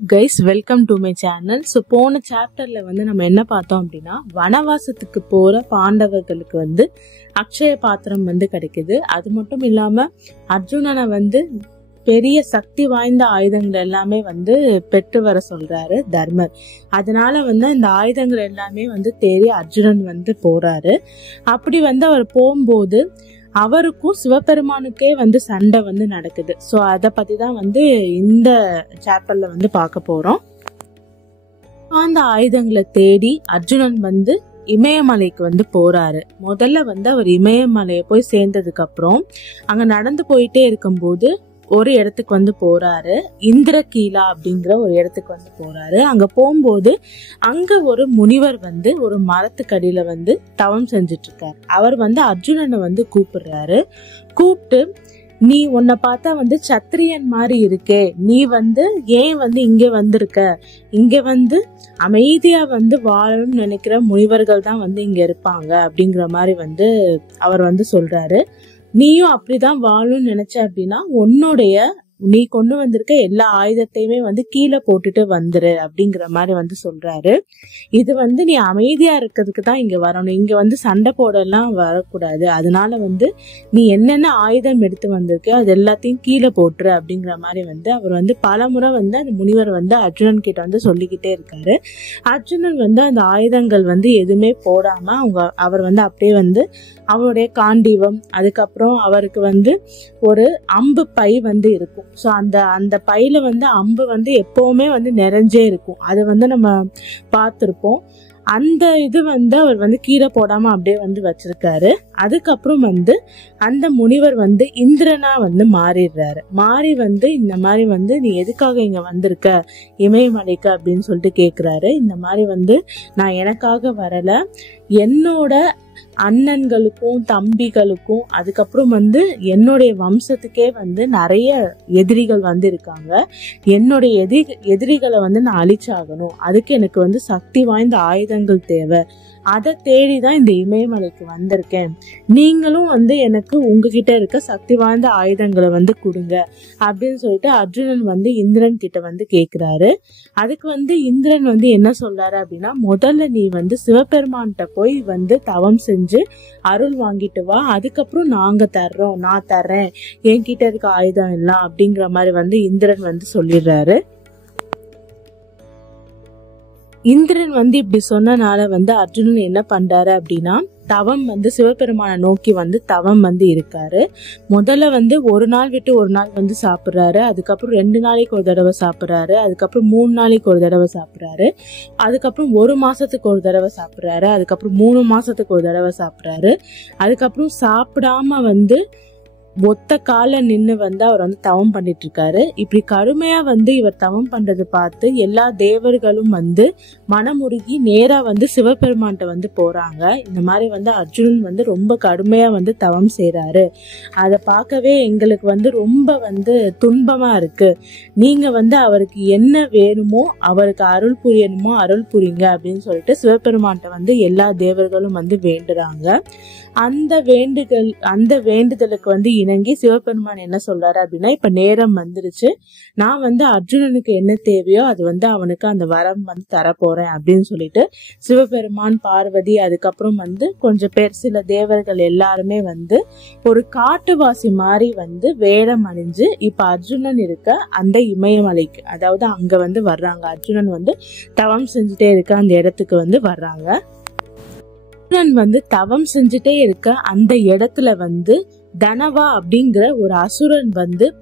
Guys welcome to my channel. So போன சாப்டர்ல நம்ம என்ன பார்த்தோம் அப்படின்னா, வனவாசத்துக்கு போற பாண்டவர்களுக்கு அக்ஷய பாத்திரம் கிடைக்குது. அது மட்டும் இல்லாம அர்ஜுனனை பெரிய சக்தி வாய்ந்த ஆயுதங்கள் எல்லாமே பெற்று வர சொல்றாரு தர்மர். அதனால இந்த ஆயுதங்கள் எல்லாமே தேடி அர்ஜுனன் போறாரு. அப்படி அவர் போகும்போது அவருக்கும் சிவபெருமானுக்கே சண்டை நடக்குது. ஸோ அதை பத்தி தான் இந்த சாப்டர்ல பார்க்க போறோம். அந்த ஆயுதங்களை தேடி அர்ஜுனன் இமயமலைக்கு போறாரு. முதல்ல அவர் இமயமலையை போய் சேர்ந்ததுக்கு அப்புறம் அங்க நடந்து போயிட்டே இருக்கும்போது ஒரு இடத்துக்கு போறாரு. இந்திரகீலா அப்படிங்கிற ஒரு இடத்துக்கு போறாரு. அங்க போகும்போது அங்க ஒரு முனிவர் ஒரு மரத்துக்கடியில தவம் செஞ்சுட்டு இருக்காரு. அவர் அர்ஜுனனை கூப்பிடுறாரு. கூப்பிட்டு, நீ உன்னை பார்த்தா சத்திரியன் மாதிரி இருக்கே, நீ ஏன் இங்க வந்திருக்க? இங்க அமைதியா வாழணும்னு நினைக்கிற முனிவர்கள் தான் இங்க இருப்பாங்க அப்படிங்கிற மாதிரி அவர் சொல்றாரு. நீயும் அப்படிதான் வாழணும்னு நினைச்ச அப்படின்னா நீ கொண்டு வந்திருக்க எல்லா ஆயுதத்தையுமே கீழே போட்டுட்டு வந்துரு அப்படிங்கிற மாதிரி சொல்றாரு. இது நீ அமைதியா இருக்கிறதுக்கு தான் இங்க வரணும், இங்க சண்டை போடலாம் வரக்கூடாது. அதனால நீ என்னென்ன ஆயுதம் எடுத்து வந்திருக்க அது எல்லாத்தையும் கீழே போட்டுரு அப்படிங்கிற மாதிரி அவர் பல முறை அந்த முனிவர் அர்ஜுனன் கிட்ட சொல்லிக்கிட்டே இருக்காரு. அர்ஜுனன் அந்த ஆயுதங்கள் எதுவுமே போடாம அவர் அப்படியே அவருடைய காண்டீவம், அதுக்கப்புறம் அவருக்கு ஒரு அம்பு பை இருக்கும். ஸோ அந்த பையில அம்பு எப்பவுமே நிறைஞ்சே இருக்கும். அது நம்ம பார்த்திருப்போம். அந்த இது அவர் கீழே போடாம அப்படியே வச்சிருக்காரு. அதுக்கப்புறம் அந்த முனிவர் இந்திரனா மாறிடுறாரு. மாறி இந்த மாதிரி நீ எதுக்காக இங்க வந்திருக்க இமயமலைக்கு அப்படின்னு சொல்லிட்டு கேக்குறாரு. இந்த மாதிரி நான் எனக்காக வரல, என்னோட அண்ணன்களுக்கும் தம்பிகளுக்கும் அதுக்கப்புறம் என்னுடைய வம்சத்துக்கே நிறைய எதிரிகள் இருக்காங்க. என்னுடைய எதிரிகளை நான் அழிச்சாகணும். அதுக்கு எனக்கு சக்தி வாய்ந்த ஆயுதங்கள் தேவை. அதை தேடிதான் இந்த இமயமலைக்கு வந்திருக்கேன். நீங்களும் எனக்கு உங்ககிட்ட இருக்க சக்தி வாய்ந்த ஆயுதங்களை கொடுங்க அப்படின்னு சொல்லிட்டு அர்ஜுனன் இந்திரன் கிட்ட கேக்குறாரு. அதுக்கு இந்திரன் என்ன சொல்றாரு அப்படின்னா, முதல்ல நீ சிவபெருமான்கிட்ட போய் தவம் செஞ்சு அருள் வாங்கிட்டு வா, அதுக்கப்புறம் நான் தர்றேன் என்கிட்ட இருக்க ஆயுதம் எல்லாம் அப்படிங்கிற மாதிரி இந்திரன் சொல்லிடுறாரு. இந்திரன் இப்படி சொன்னனால அர்ஜுனன் என்ன பண்றாரு அப்படின்னா, தவம் சிவபெருமானை நோக்கி தவம் இருக்காரு. முதல்ல ஒரு நாள் விட்டு ஒரு நாள் சாப்பிடுறாரு. அதுக்கப்புறம் 2 நாளைக்கு ஒரு தடவை சாப்பிடுறாரு. அதுக்கப்புறம் 3 நாளைக்கு ஒரு தடவை சாப்பிடுறாரு. அதுக்கப்புறம் 1 மாசத்துக்கு ஒரு தடவை சாப்பிடுறாரு. அதுக்கப்புறம் 3 மாசத்துக்கு ஒரு தடவை சாப்பிடுறாரு. அதுக்கப்புறம் சாப்பிடாம ஒத்த கால நின்னு அவர் தவம் பண்ணிட்டு இருக்காரு. இப்படி கடுமையா இவர் தவம் பண்றது பார்த்து எல்லா தேவர்களும் மனமுருகி நேரா சிவபெருமான்கிட்ட போறாங்க. இந்த மாதிரி அர்ஜுனன் ரொம்ப கடுமையா தவம் செய்யறாரு, அதை பார்க்கவே எங்களுக்கு ரொம்ப துன்பமா இருக்கு. நீங்க அவருக்கு என்ன வேணுமோ, அவருக்கு அருள் புரியணுமோ அருள் புரிங்க அப்படின்னு சொல்லிட்டு சிவபெருமான்கிட்ட எல்லா தேவர்களும் வேண்டுறாங்க. அந்த வேண்டுதலுக்கு இணங்கி சிவபெருமான் என்ன சொல்றாரு அப்படின்னா, இப்ப நேரம் வந்துருச்சு, நான் அர்ஜுனனுக்கு என்ன தேவையோ அது அவனுக்கு அந்த வரம் தரப்போறேன் அப்படின்னு சொல்லிட்டு சிவபெருமான், பார்வதி, அதுக்கப்புறம் கொஞ்சம் பேர் சில தேவர்கள் எல்லாருமே ஒரு காட்டுவாசி மாதிரி வேடம் அணிஞ்சு இப்ப அர்ஜுனன் இருக்க அந்த இமயமலைக்கு, அதாவது அங்க வர்றாங்க. அர்ஜுனன் தவம் செஞ்சுட்டே இருக்க அந்த இடத்துக்கு வர்றாங்க. அர்ஜுனன் தவம் செஞ்சுட்டே இருக்க அந்த இடத்துல தனவா அப்படிங்கிற ஒரு அசுரன்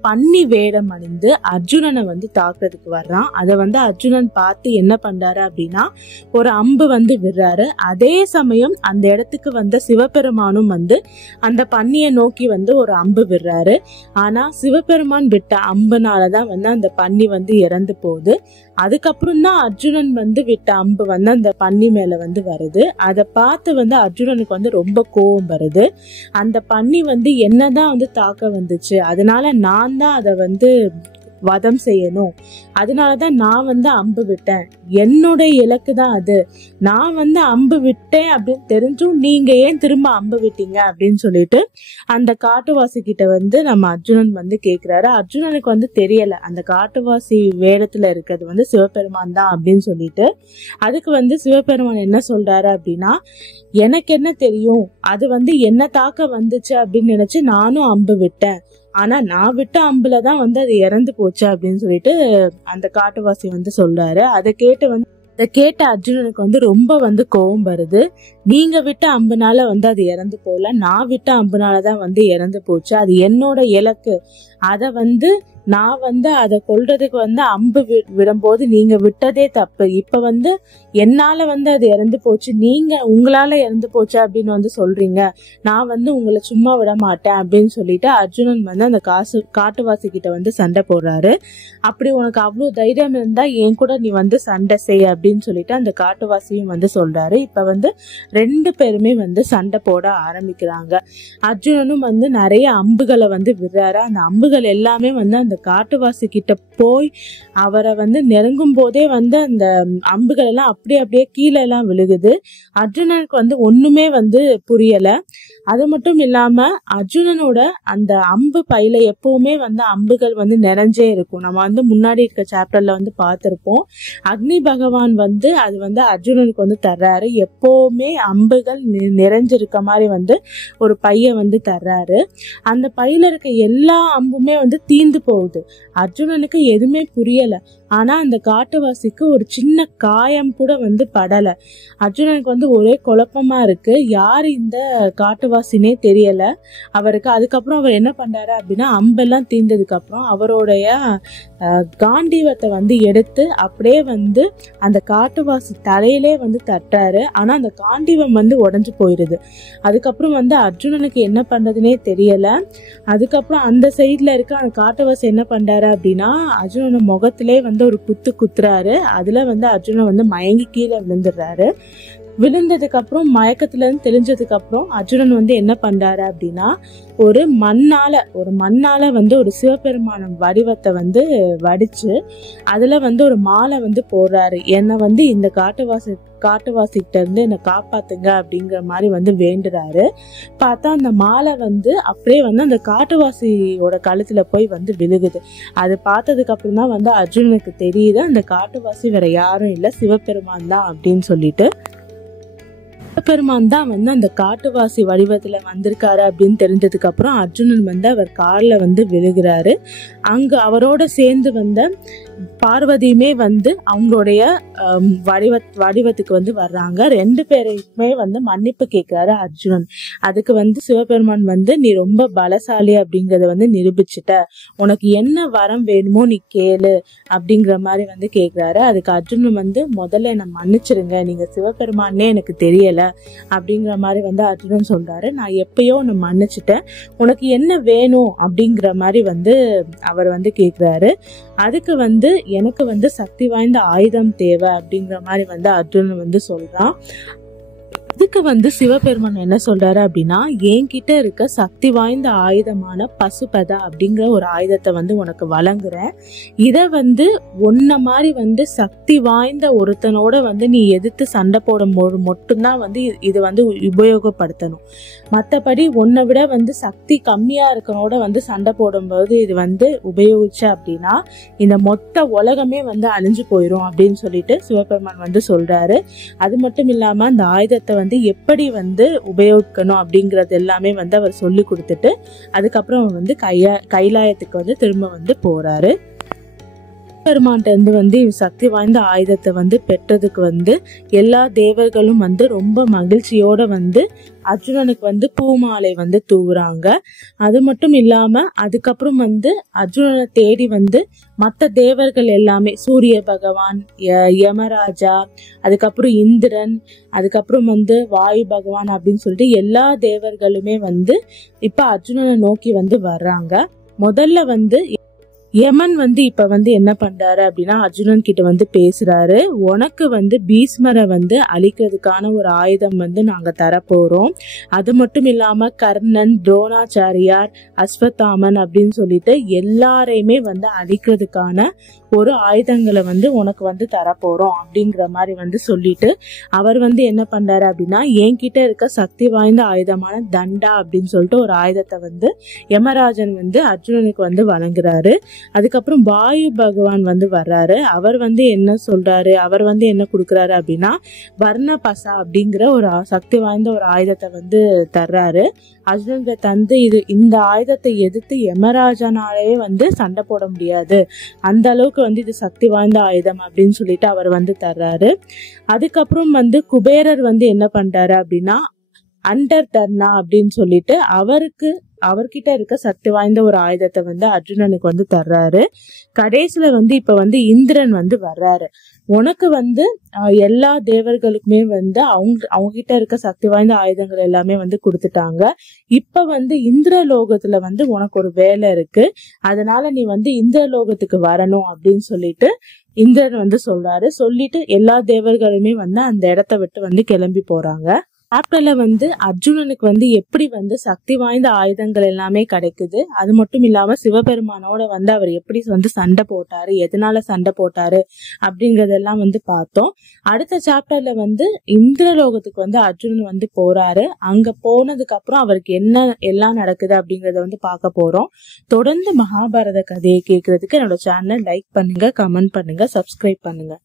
பன்னி வேடம் அணிந்து அர்ஜுனனை தாக்குறதுக்கு வர்றான். அதை அர்ஜுனன் பார்த்து என்ன பண்றாரு அப்படின்னா, ஒரு அம்பு விடுறாரு. அதே சமயம் அந்த இடத்துக்கு சிவபெருமானும் அந்த பன்னியை நோக்கி ஒரு அம்பு விடுறாரு. ஆனா சிவபெருமான் விட்ட அம்புனாலதான் அந்த பன்னி இறந்து போகுது. அதுக்கப்புறம் தான் அர்ஜுனன் விட்ட அம்பு அந்த பன்னி மேல வருது. அதை பார்த்து அர்ஜுனனுக்கு ரொம்ப கோபம் வருது. அந்த பன்னி என்னதான் தாக்க வந்துச்சு, அதனால நான் தான் அதை வதம் செய்யணும், அதனாலதான் நான் வந்து அம்பு விட்டேன், என்னுடைய இலக்கு தான் அது, நான் வந்து அம்பு விட்டேன் அப்படின்னு தெரிஞ்சும் நீங்க ஏன் திரும்ப அம்பு விட்டீங்க அப்படின்னு சொல்லிட்டு அந்த காட்டுவாசி கிட்ட வந்து நம்ம அர்ஜுனன் வந்து கேக்குறாரு. அர்ஜுனனுக்கு வந்து தெரியல அந்த காட்டுவாசி வேடத்துல இருக்கிறது வந்து சிவபெருமான் தான் அப்படின்னு சொல்லிட்டு. அதுக்கு வந்து சிவபெருமான் என்ன சொல்றாரு அப்படின்னா, எனக்கு என்ன தெரியும், அது வந்து என்ன தாக்க வந்துச்சு அப்படின்னு நினைச்சு நானும் அம்பு விட்டேன், ஆனா நான் விட்ட அம்புலதான் வந்து அது இறந்து போச்சு அப்படின்னு சொல்லிட்டு அந்த காட்டுவாசி வந்து சொல்றாரு. அதை கேட்ட அர்ஜுனனுக்கு வந்து ரொம்ப வந்து கோபம் வருது. நீங்க விட்ட அம்புனால வந்து அது இறந்து போல, நான் விட்ட அம்புனாலதான் வந்து இறந்து போச்சு, அது என்னோட இலக்கு, அத வந்து நான் வந்து அதை கொல்றதுக்கு வந்து அம்பு விடும்போது நீங்க விட்டதே தப்பு, இப்ப வந்து என்னால வந்து அது இறந்து போச்சு, நீங்க உங்களால இறந்து போச்சு அப்படின்னு வந்து சொல்றீங்க, நான் வந்து உங்களை சும்மா விட மாட்டேன் அப்படின்னு சொல்லிட்டு அர்ஜுனன் வந்து அந்த காட்டுவாசி கிட்ட வந்து சண்டை போடுறாரு. அப்படி உனக்கு அவ்வளவு தைரியம் இருந்தா என் கூட நீ வந்து சண்டை செய் அப்படின்னு சொல்லிட்டு அந்த காட்டுவாசியும் வந்து சொல்றாரு. இப்ப வந்து 2 பேருமே வந்து சண்டை போட ஆரம்பிக்கிறாங்க. அர்ஜுனனும் வந்து நிறைய அம்புகளை வந்து விடுறாரு. அந்த அம்புகள் எல்லாமே வந்து அந்த காட்டுவாசி கிட்ட போய் அவரை வந்து நெருங்கும் போதே வந்து அந்த அம்புகள் எல்லாம் அப்படியே கீழே எல்லாம் விழுகுது. அர்ஜுனனுக்கு வந்து ஒண்ணுமே வந்து புரியல. அது மட்டும் இல்லாம அர்ஜுனனோட அந்த அம்பு பையில எப்பவுமே வந்து அம்புகள் வந்து நிறைஞ்சே இருக்கும். நம்ம வந்து முன்னாடி இருக்க சாப்டர்ல வந்து பார்த்திருப்போம். அக்னி பகவான் வந்து அது வந்து அர்ஜுனனுக்கு வந்து தர்றாரு. எப்பவுமே அம்புகள் நிறைஞ்சிருக்க மாதிரி வந்து ஒரு பைய வந்து தர்றாரு. அந்த பையில இருக்க எல்லா அம்புமே வந்து தீந்து போகுது. அர்ஜுனனுக்கு எதுவுமே புரியல. ஆனா அந்த காட்டுவாசிக்கு ஒரு சின்ன காயம் கூட வந்து படல. அர்ஜுனனுக்கு வந்து ஒரே குழப்பமா இருக்கு, யாரு இந்த காட்டுவாசினே தெரியல அவருக்கு. அதுக்கப்புறம் அவர் என்ன பண்றாரு அப்படின்னா, அம்பெல்லாம் தீர்ந்ததுக்கு அப்புறம் அவருடைய காண்டீவத்தை வந்து எடுத்து அப்படியே வந்து அந்த காட்டுவாசி தலையிலே வந்து தட்டுறாரு. ஆனா அந்த காண்டீவம் வந்து உடைஞ்சு போயிருது. அதுக்கப்புறம் வந்து அர்ஜுனனுக்கு என்ன பண்றதுனே தெரியல. அதுக்கப்புறம் அந்த சைட்ல இருக்க அந்த காட்டுவாசி என்ன பண்றாரு அப்படின்னா, அர்ஜுனோட முகத்திலே வந்து ஒரு குத்துறாரு. அதுல வந்து அர்ஜுனன் வந்து மயங்கி கீழே விழுந்துடுறாரு. விழுந்ததுக்கு அப்புறம் மயக்கத்துல இருந்து தெளிஞ்சதுக்கு அப்புறம் அர்ஜுனன் வந்து என்ன பண்றாரு அப்படின்னா, ஒரு மண்ணால வந்து ஒரு சிவபெருமான வடிவத்தை வந்து வடிச்சு அதுல வந்து ஒரு மாலை வந்து போடுறாரு. என்ன வந்து இந்த காட்டுவாசிகிட்ட இருந்து என்னை காப்பாத்துங்க அப்படிங்கிற மாதிரி வந்து வேண்டுறாரு. பார்த்தா அந்த மாலை வந்து அப்படியே வந்து அந்த காட்டுவாசியோட கழுத்துல போய் வந்து விழுகுது. அது பார்த்ததுக்கு அப்புறம் தான் வந்து அர்ஜுனனுக்கு தெரியுது அந்த காட்டுவாசி வேற யாரும் இல்ல, சிவபெருமான் தான் அப்படின்னு சொல்லிட்டு. சிவபெருமான் தான் வந்து அந்த காட்டுவாசி வடிவத்துல வந்திருக்காரு அப்படின்னு தெரிஞ்சதுக்கு அப்புறம் அர்ஜுனன் வந்து அவர் கார்ல வந்து விழுகிறாரு. அங்க அவரோட சேர்ந்து வந்த பார்வதியுமே வந்து அவங்களுடைய வடிவத்துக்கு வந்து வர்றாங்க. 2 பேரையுமே வந்து மன்னிப்பு கேட்கிறாரு அர்ஜுனன். அதுக்கு வந்து சிவபெருமான் வந்து, நீ ரொம்ப பலசாலி அப்படிங்கறத வந்து நிரூபிச்சுட்ட, உனக்கு என்ன வரம் வேணுமோ நீ கேளு அப்படிங்கிற மாதிரி வந்து கேக்குறாரு. அதுக்கு அர்ஜுனன் வந்து, முதல்ல என்னை மன்னிச்சிருங்க, நீங்க சிவபெருமானே எனக்கு தெரியல அப்படிங்கிற மாதிரி வந்து அர்ஜுனன் சொல்றாரு. நான் எப்பயோ உன்னை மன்னிச்சுட்டேன், உனக்கு என்ன வேணும் அப்படிங்கிற மாதிரி வந்து அவர் வந்து கேக்குறாரு. அதுக்கு வந்து எனக்கு வந்து சக்தி வாய்ந்த ஆயுதம் தேவை அப்படிங்கிற மாதிரி வந்து அர்ஜுனன் வந்து சொல்றான். அதுக்கு வந்து சிவபெருமான் என்ன சொல்றாரு அப்படின்னா, என்கிட்ட இருக்க சக்தி வாய்ந்த ஆயுதமான பசுபத அப்படிங்கிற ஒரு ஆயுதத்தை வந்து உனக்கு வழங்குறேன். இத வந்து ஒன்ன மாதிரி வந்து சக்தி வாய்ந்த ஒருத்தனோட வந்து நீ எதிர்த்து சண்டை போடும் போது மட்டும்தான் வந்து இது வந்து உபயோகப்படுத்தணும். மற்றபடி உன்னை விட வந்து சக்தி கம்மியா இருக்கனோட வந்து சண்டை போடும்போது இது வந்து உபயோகிச்ச அப்படின்னா இந்த மொத்த உலகமே வந்து அழிஞ்சு போயிரும் அப்படின்னு சொல்லிட்டு சிவபெருமான் வந்து சொல்றாரு. அது மட்டும் இல்லாம அந்த ஆயுதத்தை வந்து எப்படி வந்து உபயோகிக்கணும் அப்படிங்கறது எல்லாமே வந்து அவர் சொல்லி கொடுத்துட்டு அதுக்கப்புறம் வந்து கைலாயத்துக்கு வந்து திரும்ப வந்து போறாரு. பெருமான்ட்ட இருந்து வந்து சக்தி வாய்ந்த ஆயுதத்தை வந்து பெற்றதுக்கு வந்து எல்லா தேவர்களும் வந்து ரொம்ப மகிழ்ச்சியோட வந்து அர்ஜுனனுக்கு வந்து பூமாலை வந்து தூவுறாங்க. அது மட்டும் இல்லாம அதுக்கப்புறம் வந்து அர்ஜுனனை தேடி வந்து மற்ற தேவர்கள் எல்லாமே, சூரிய பகவான், யமராஜா, அதுக்கப்புறம் இந்திரன், அதுக்கப்புறம் வந்து வாயு பகவான் அப்படின்னு சொல்லிட்டு எல்லா தேவர்களுமே வந்து இப்ப அர்ஜுனனை நோக்கி வந்து வர்றாங்க. முதல்ல வந்து யமன் வந்து இப்ப வந்து என்ன பண்றாரு அப்படின்னா அர்ஜுனன் கிட்ட வந்து பேசுறாரு. உனக்கு வந்து பீஷ்மரை வந்து அழிக்கிறதுக்கான ஒரு ஆயுதம் வந்து நாங்க தரப்போறோம். அது மட்டும் இல்லாம கர்ணன், துரோணாச்சாரியார், அஸ்வத்தாமன் அப்படின்னு சொல்லிட்டு எல்லாரையுமே வந்து அழிக்கிறதுக்கான ஒரு ஆயுதங்களை வந்து உனக்கு வந்து தரப்போறோம் அப்படிங்கிற மாதிரி வந்து சொல்லிட்டு அவர் வந்து என்ன பண்றாரு அப்படின்னா என்கிட்ட இருக்க சக்தி வாய்ந்த ஆயுதமான தண்டா அப்படின்னு சொல்லிட்டு ஒரு ஆயுதத்தை வந்து யமராஜன் வந்து அர்ஜுனனுக்கு வந்து வழங்குறாரு. அதுக்கப்புறம் வாயு பகவான் வந்து வர்றாரு. அவர் வந்து என்ன சொல்றாரு, அவர் வந்து என்ன கொடுக்குறாரு அப்படின்னா வர்ணபசா அப்படிங்கிற ஒரு சக்தி வாய்ந்த ஒரு ஆயுதத்தை வந்து தர்றாரு. அர்ஜுனனுக்கு தந்து இந்த ஆயுதத்தை எதிர்த்து யமராஜனாலே வந்து சண்டை போட முடியாது, அந்த அளவுக்கு வந்து இது சக்தி வாய்ந்த ஆயுதம் அப்படின்னு சொல்லிட்டு அவர் வந்து தர்றாரு. அதுக்கப்புறம் வந்து குபேரர் வந்து என்ன பண்றாரு அப்படின்னா அண்டர் டர்னா அப்படின்னு சொல்லிட்டு அவர்கிட்ட இருக்க சக்தி வாய்ந்த ஒரு ஆயுதத்தை வந்து அர்ஜுனனுக்கு வந்து தர்றாரு. கடைசியில வந்து இப்ப வந்து இந்திரன் வந்து வர்றாரு. உனக்கு வந்து எல்லா தேவர்களுக்குமே வந்து அவங்க கிட்ட இருக்க சக்தி வாய்ந்த ஆயுதங்கள் எல்லாமே வந்து கொடுத்துட்டாங்க. இப்ப வந்து இந்திரலோகத்துல வந்து உனக்கு ஒரு வேலை இருக்கு, அதனால நீ வந்து இந்திரலோகத்துக்கு வரணும் அப்படின்னு சொல்லிட்டு இந்திரன் வந்து சொல்றாரு. சொல்லிட்டு எல்லா தேவர்களுமே வந்து அந்த இடத்த விட்டு வந்து கிளம்பி போறாங்க. சாப்டர்ல வந்து அர்ஜுனனுக்கு வந்து எப்படி வந்து சக்தி வாய்ந்த ஆயுதங்கள் எல்லாமே கிடைக்குது, அது மட்டும் இல்லாம சிவபெருமானோட வந்து அவர் எப்படி வந்து சண்டை போட்டாரு, எதனால சண்டை போட்டாரு அப்படிங்கறதெல்லாம் வந்து பார்த்தோம். அடுத்த சாப்டர்ல வந்து இந்திரலோகத்துக்கு வந்து அர்ஜுனன் வந்து போறாரு. அங்க போனதுக்கு அப்புறம் அவருக்கு என்ன எல்லாம் நடக்குது அப்படிங்கறத வந்து பார்க்க போறோம். தொடர்ந்து மகாபாரத கதையை கேட்கறதுக்கு என்னோட சேனலை லைக் பண்ணுங்க, கமெண்ட் பண்ணுங்க, சப்ஸ்கிரைப் பண்ணுங்க.